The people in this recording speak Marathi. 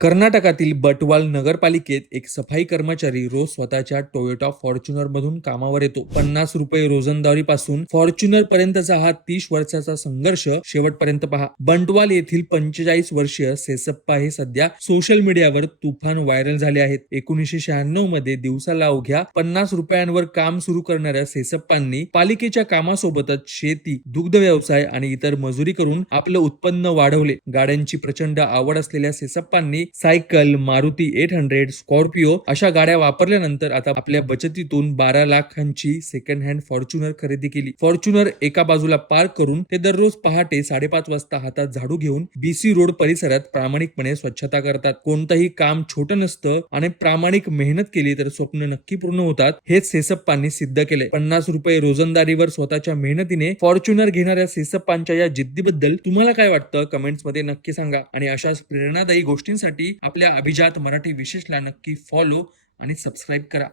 कर्नाटकातील बटवाल नगरपालिकेत एक सफाई कर्मचारी रोज स्वतःच्या टोयोटा फॉर्च्युनर मधून कामावर येतो. 50 रुपये रोजंदारीपासून फॉर्च्युनर पर्यंतचा हा 30 वर्षाचा संघर्ष शेवटपर्यंत पहा. बंटवाल येथील 45 वर्षीय सेसप्पा हे सध्या सोशल मीडियावर तुफान व्हायरल झाले आहेत. 1996 मध्ये दिवसाला अवघ्या 50 रुपयांवर काम सुरू करणाऱ्या सेसप्पांनी पालिकेच्या कामासोबतच शेती, दुग्ध व्यवसाय आणि इतर मजुरी करून आपलं उत्पन्न वाढवले. गाड्यांची प्रचंड आवड असलेल्या सेसप्पांनी सायकल, मारुती 800, स्कॉर्पिओ अशा गाड्या वापरल्यानंतर आता आपल्या बचतीतून 12 लाखांची सेकंड हँड फॉर्च्युनर खरेदी केली. फॉर्च्युनर एका बाजूला पार्क करून ते दररोज पहाटे 5:30 वाजता हातात झाडू घेऊन BC रोड परिसरात प्रामाणिकपणे स्वच्छता करतात. कोणतंही काम छोटं नसतं आणि प्रामाणिक मेहनत केली तर स्वप्न नक्की पूर्ण होतात, हेच सेसप्पांनी सिद्ध केले. 50 रुपये रोजंदारीवर स्वतःच्या मेहनतीने फॉर्च्युनर घेणाऱ्या सेसप्पांच्या या जिद्दीबद्दल तुम्हाला काय वाटतं कमेंट्स मध्ये नक्की सांगा. आणि अशाच प्रेरणादायी गोष्टींसाठी आपल्या अभिजात मराठी विशेषला नक्की फॉलो आणि सबस्क्राईब करा.